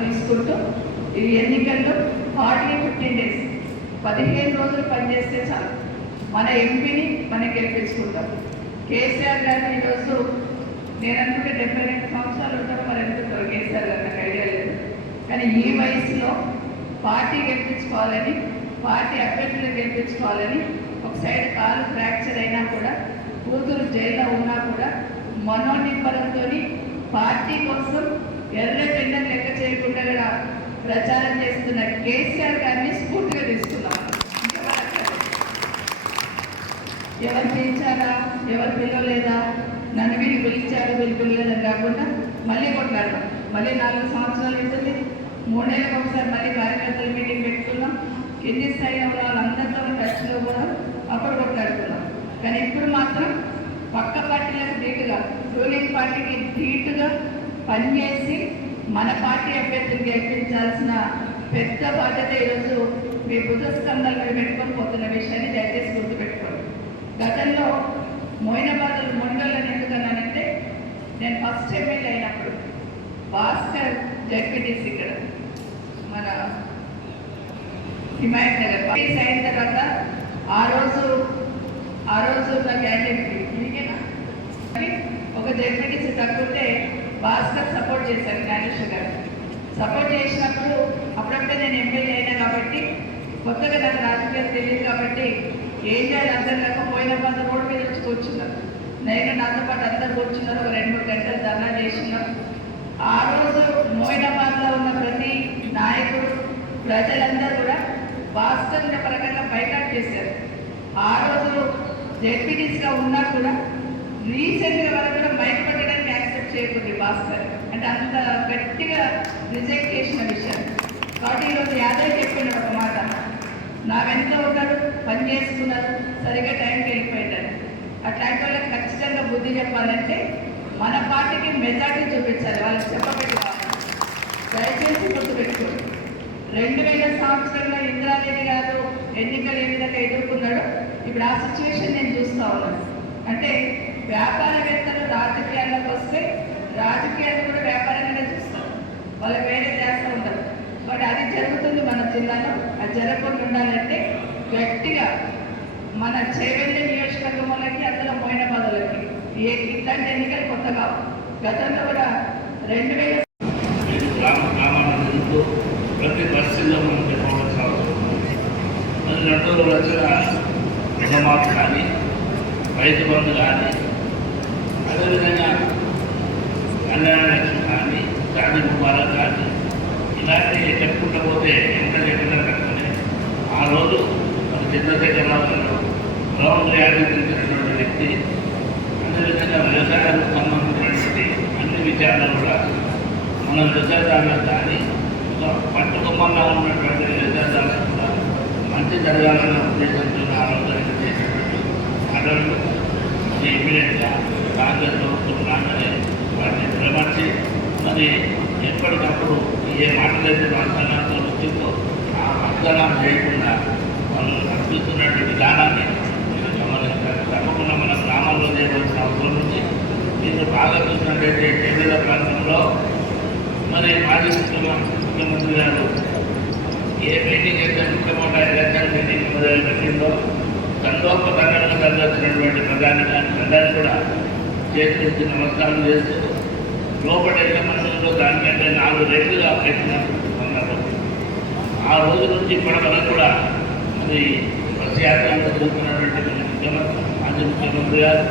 చూసుకుంటూ ఈ ఎన్నికల్లో హార్డ్లీ ఫిఫ్టీన్ డేస్ పదిహేను రోజులు పనిచేస్తే చాలు. మన ఎంపీని మనం గెలిపించుకుంటాం. కేసీఆర్ గారిని ఈరోజు నేను అనుకుంటే డెబ్బై రెండు సంవత్సరాలు ఉంటారు మరి ఎందుకు కేసీఆర్ గారు నాకు ఐడియా లేదు. కానీ ఈ వయసులో పార్టీ గెలిపించుకోవాలని పార్టీ అభ్యర్థులను గెలిపించుకోవాలని ఒక సైడ్ కాలు ఫ్రాక్చర్ అయినా కూడా కూతురు జైల్లో ఉన్నా కూడా మనోనిబ్బరంతో పార్టీ కోసం ఎర్ర టెండర్ లెక్క చేయకుండా కూడా ప్రచారం చేస్తున్న కేసీఆర్ గారిని స్ఫూర్తిగా తీసుకున్నాం. ఎవరు పిలిచారా ఎవరు పిలవలేదా? నన్ను వీళ్ళు పిలిచారు వీళ్ళు పిలవలేదని కాకుండా మళ్ళీ కొట్లాడడం మళ్ళీ నాలుగు సంవత్సరాలు ఉంటుంది మూడేళ్ళకి ఒకసారి మళ్ళీ కార్యకర్తల మీటింగ్ పెట్టుకున్నాం. కింది స్థాయి వాళ్ళందరితో టచ్లో కూడా అప్పుడు కొట్లాడుకున్నాం. కానీ ఇప్పుడు మాత్రం పక్క పార్టీలకు ధీటుగా రూలింగ్ పార్టీకి ధీటుగా పనిచేసి మన పార్టీ అభ్యర్థులకు గెలిపించాల్సిన పెద్ద బాధ్యత ఈరోజు మీ బుధ మీద పెట్టుకొని పోతున్న విషయాన్ని దయచేసి గుర్తుపెట్టుకోండి. గతంలో మోయినాబాద్ మొండలను ఎందుకన్నానంటే నేను ఫస్ట్ ఎమ్మెల్యే అయినప్పుడు భాస్కర్ జడ్పీటీసీ ఇక్కడ మన హిమాయత్ నగర్ పార్టీస్ అయిన తర్వాత ఆ రోజు ఆ రోజు ఉన్న క్యాండిడేట్ మీకేనా ఒక జడ్పీటీసీ తగ్గుంటే భాస్కర్ సపోర్ట్ చేశారు జ్ఞానేశ్వర్ గారు. సపోర్ట్ చేసినప్పుడు అప్పుడప్పుడే నేను ఎమ్మెల్యే అయినా కాబట్టి కొత్తగా నాకు రాజకీయాలు తెలియదు కాబట్టి ఏం చేయాలి అర్థం లేక పోయిన పంత రోడ్డు మీద వచ్చి కూర్చున్నారు నేను నాతో పాటు అందరు కూర్చున్నారు ఒక రెండు మూడు గంటలు ధర్నా చేసినాం. ఆ రోజు మోయినాబాద్లో ఉన్న ప్రతి నాయకుడు ప్రజలందరూ కూడా భాస్కర్ పరకంగా బైకాట్ చేశారు. ఆ రోజు జెడ్పీటీస్గా ఉన్నా కూడా రీసెంట్గా వరకు కూడా బయటపడడానికి పెట్టడానికి చేయకూడదు భాస్కర్. అంటే అంత గట్టిగా రిజెక్ట్ చేసిన విషయం. కాబట్టి ఈరోజు యాదవ్ చెప్పిన ఒక మాట. నా వెనుక ఒకడు పని చేసుకున్నారు సరిగ్గా టైంకి వెళ్ళిపోయాడు అట్లాంటి వాళ్ళకి ఖచ్చితంగా బుద్ధి చెప్పాలంటే మన పార్టీకి మెజార్టీ చూపించాలి. వాళ్ళకి చెప్పబెట్టి దయచేసి గుర్తుపెట్టుకోండి. రెండు వేల సంవత్సరంలో ఇందిరాదేవి గారు ఎన్నికలు ఏ విధంగా ఎదుర్కొన్నాడో ఇప్పుడు ఆ సిచ్యువేషన్ నేను చూస్తా ఉన్నాను. అంటే వ్యాపారవేత్తలు రాజకీయాల్లోకి వస్తే రాజకీయాలు కూడా వ్యాపారంగానే చూస్తారు. వాళ్ళకి వేరే ధ్యాస ఉండదు. బట్ అది జరుగుతుంది మన జిల్లాలో అది జరగకుండా ఉండాలంటే గట్టిగా మన చేవెళ్ళి నియోజకవర్గంలోకి వాళ్ళకి అందులో పోయిన పదవులకి ఏ ఇట్లాంటి ఎన్నికలు కొత్తగా గతంలో కూడా రెండు వేల ప్రతి ప్రతి బస్సుల్లో మనం అవసరం రెండు రుణమాఫీ కానీ రైతు బంధు కానీ అదేవిధంగా కళ్యాణ లక్ష్మి కానీ గాంధీ ముబారక్ ఇలాంటి కట్టుకుంటూ పోతే ఎంత లేకుండా కట్టుకుని ఆ రోజు మన చంద్రశేఖరరావు గారు గ్రౌండ్ రియాలిటీ వ్యక్తి అదేవిధంగా వ్యవసాయానికి సంబంధించినటువంటి అన్ని విషయాల్లో కూడా మన వ్యవసాయదారులకు కానీ ఒక పట్టుకుమ్మగా ఉన్నటువంటి వ్యవసాయదారులకు కూడా మంచి జరగాలన్న ఉద్దేశంతో ఆలోచన చేసినటువంటి మాటలు ఇమీడియట్గా కాంగ్రెస్ ప్రభుత్వం రాగానే వాటిని విమర్శి మరి ఎప్పటికప్పుడు ఏ మాటలైతే వాగ్దానాలతో వచ్చిందో ఆ వాగ్దానాలు చేయకుండా వాళ్ళు కనిపిస్తున్నటువంటి విధానాన్ని మీరు గమనించాలి తప్పకుండా మన గ్రామాల్లో చేయవలసిన అవసరం ఉంది. మీరు బాగా చూసినట్టయితే కేంద్ర ప్రాంతంలో మరి మాజీ ముఖ్యమంత్రి గారు ఏ మీటింగ్ అయితే ముఖ్యమంత్రి ఎలక్షన్ మీటింగ్ మొదలు పెట్టిందో తండోపతండంగా తరలిచ్చినటువంటి ప్రధాని గారి ప్రధాని కూడా చేతి నమస్కారం చేస్తూ లోపలి ఎల్లమందులో దానికంటే నాలుగు రెట్లుగా పెట్టినట్టు ఆ రోజు నుంచి ఇప్పటి వరకు కూడా మరి బస్ యాత్రలో జరుగుతున్నటువంటి మన ముఖ్యమంత్రి మాజీ ముఖ్యమంత్రి గారు